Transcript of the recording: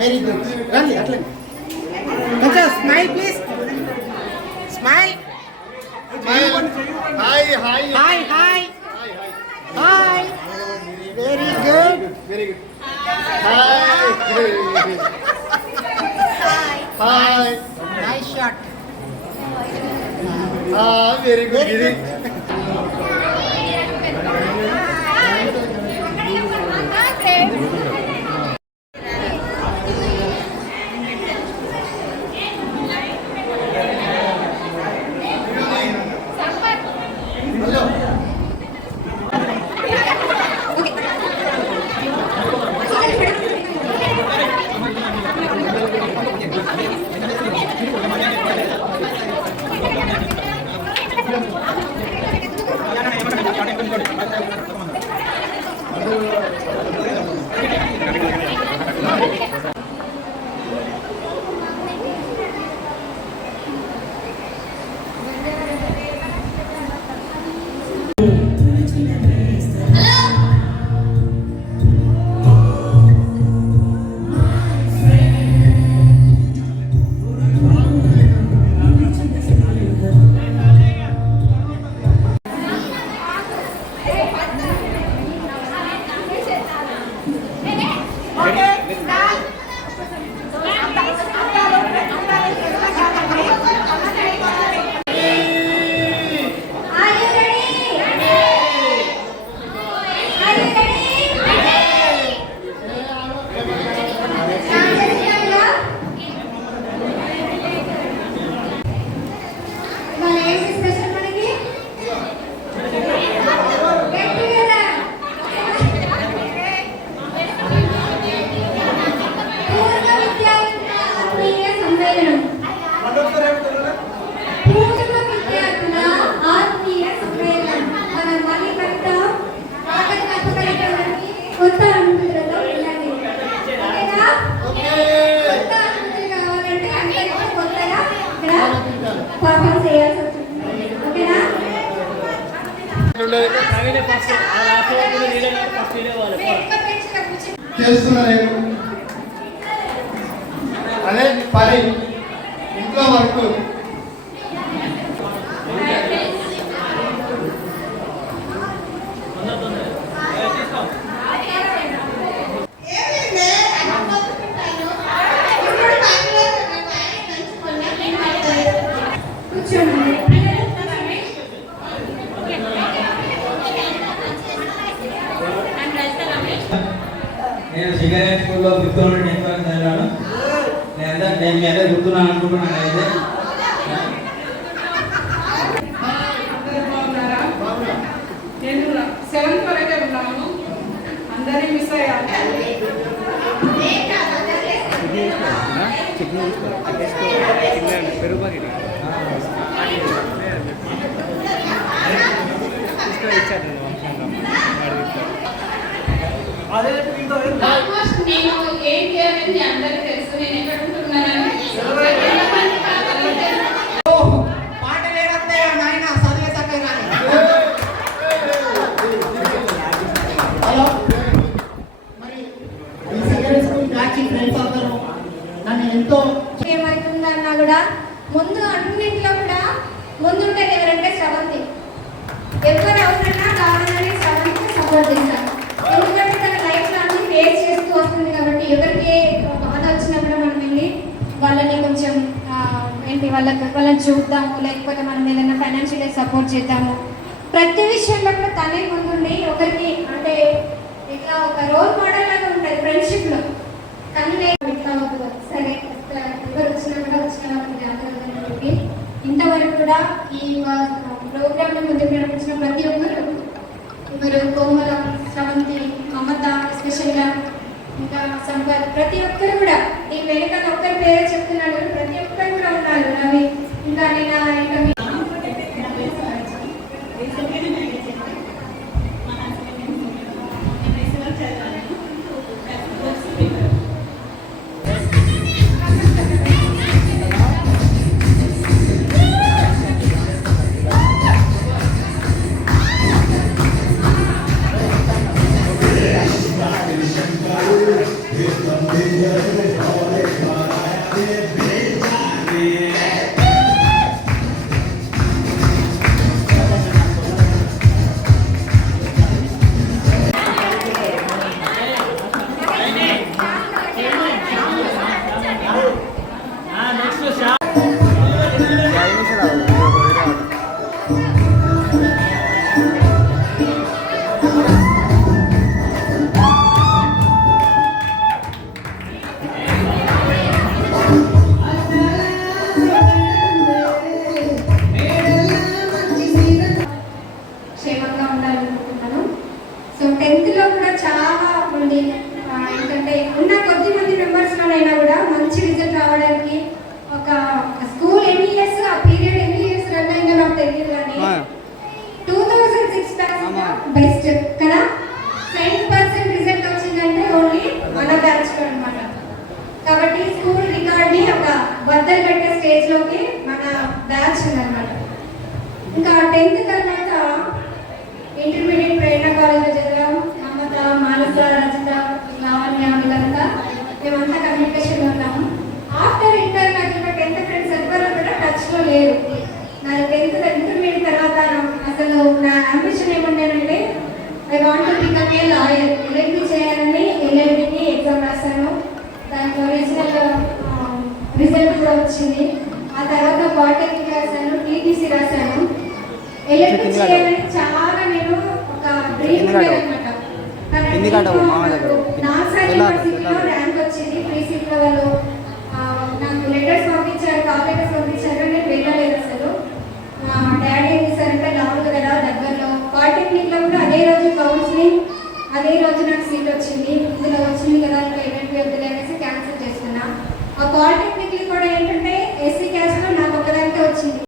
Very good రండి అట్లా కొంచెం smile please smile hi hi hi hi hi very good very good hi hi nice shot very good ఇది చేస్తున్నాను అదే పని ఇంట్లో వరకు నేను శ్రీకార్య స్కూల్లో 5th నుండి 10th వరకు చదివాను. నేను మీ అందరూ గుర్తున్నాను అనుకుంటున్నాను. అయితే నేను 7th వరకే ఉన్నాను. అందరినీ మిస్ అయ్యాను. ఆల్మోస్ట్ నేను ఏం చేయాలని అందరికీ తెలుసు. నేను ఎక్కడ ఉంటున్నానని ఏమవుతుందన్నా కూడా ముందు అన్నింటిలో కూడా ముందుండేది ఎవరంటే శ్రవంతి. ఎవరు ఎవరన్నా కావాలని శ్రవంతి సపోర్ట్ చేస్తారు. ఎందుకంటే తన లైఫ్ లో అన్ని ఫేస్ చేస్తూ వస్తుంది కాబట్టి ఎవరికి బాధ వచ్చినప్పుడు మనం వెళ్ళి వాళ్ళని కొంచెం వాళ్ళని చూద్దాము, లేకపోతే మనం ఏదైనా ఫైనాన్షియల్గా సపోర్ట్ చేద్దాము. ప్రతి విషయంలో కూడా తనే ముందుండి ఒకరికి అంటే ఇట్లా ఒక రోల్ మోడల్ లాగా ఉంటుంది ఫ్రెండ్షిప్లో. కానీ ఇట్లా సరే ఎవరు వచ్చినా కూడా వచ్చిన వాళ్ళకి ఇంతవరకు కూడా ఈ ప్రోగ్రామ్ని ముందుకు నడిపించిన ప్రతి ఒక్కరు ఎవరు కోమల, శ్రవంతి, మమత, ఎస్పెషల్గా ఇంకా సంపత్, ప్రతి ఒక్కరు కూడా ఈ వెనుక ఒక్కరి పేరే చెప్తున్నాడు. ప్రతి ఒక్కరు కూడా ఉన్నారు. అవి ఇంకా నేను ఇంకా Yeah. క్షేమంగా ఉండాలనుకుంటున్నాను. సో 10th కూడా చాలా మంది ఏంటంటే ఉన్న కొద్ది మంది మెంబర్స్లోనైనా కూడా మంచి రిజల్ట్ రావడానికి ఒక స్కూల్ ఎన్ని ఇయర్స్ ఆ పీరియడ్ ఎన్ని ఇయర్స్ రన్ అయిందో నాకు తెలియదు కానీ 2006 బ్యాచ్ బెస్ట్ కదా. 10% రిజల్ట్ వచ్చిందంటే ఓన్లీ మన బ్యాచ్ అన్నమాట. కాబట్టి స్కూల్ రికార్డ్ని ఒక బద్దలు పెట్టే స్టేజ్లోకి మన బ్యాచ్ ఉందన్నమాట. ఇంకా 10th తర్వాత ఇంటర్మీడియట్ ప్రేరణ కాలేజ్లో చదివాం. మమత, మానస, రజిత, లావణ్య వీళ్ళంతా మేమంతా కమ్యూనికేషన్లో ఉన్నాము. ఆఫ్టర్ ఇంటర్ నాకు ఇంకా 10th ఫ్రెండ్స్ ఎవరు కూడా టచ్లో లేరు. నాకు 10th ఇంటర్మీడియట్ తర్వాత అసలు నా అంబిషన్ ఏముండేనంటే I want to become a lawyer. LLB చేయాలని ఎల్ఎల్బికి ఎగ్జామ్ రాశాను. దాంట్లో రిజల్ట్ కూడా వచ్చింది. ఆ తర్వాత పాలిటెక్నిక్ రాశాను, టీటీసీ రాశాను. ఎల్ఎల్బి చేయాలని చాలా నేను ఒక డ్రీమ్ ఉండేదన్నమాట. నాసా యూనివర్సిటీలో ర్యాంక్ వచ్చింది. ఫ్రీ సీట్లో వాళ్ళు నాకు లెటర్స్ పంపించారు, కాల్ లెటర్స్ పంపించారు. నేను వెళ్ళలేదు అసలు. డాడీ ఏం చేశారంటే లాంగ్ కదా దగ్గరలో పాలిటెక్నిక్లో కూడా అదే రోజు కౌన్సిలింగ్, అదే రోజు నాకు సీట్ వచ్చింది. ఇందులో వచ్చింది కదా ఇంకా ఈవెంట్ వెళ్తుంది అనేసి క్యాన్సిల్ చేస్తున్నా. ఆ పాలిటెక్నిక్ కూడా ఏంటంటే ఎస్సీ క్యాస్ట్లో నాకు ఒకదానికే వచ్చింది.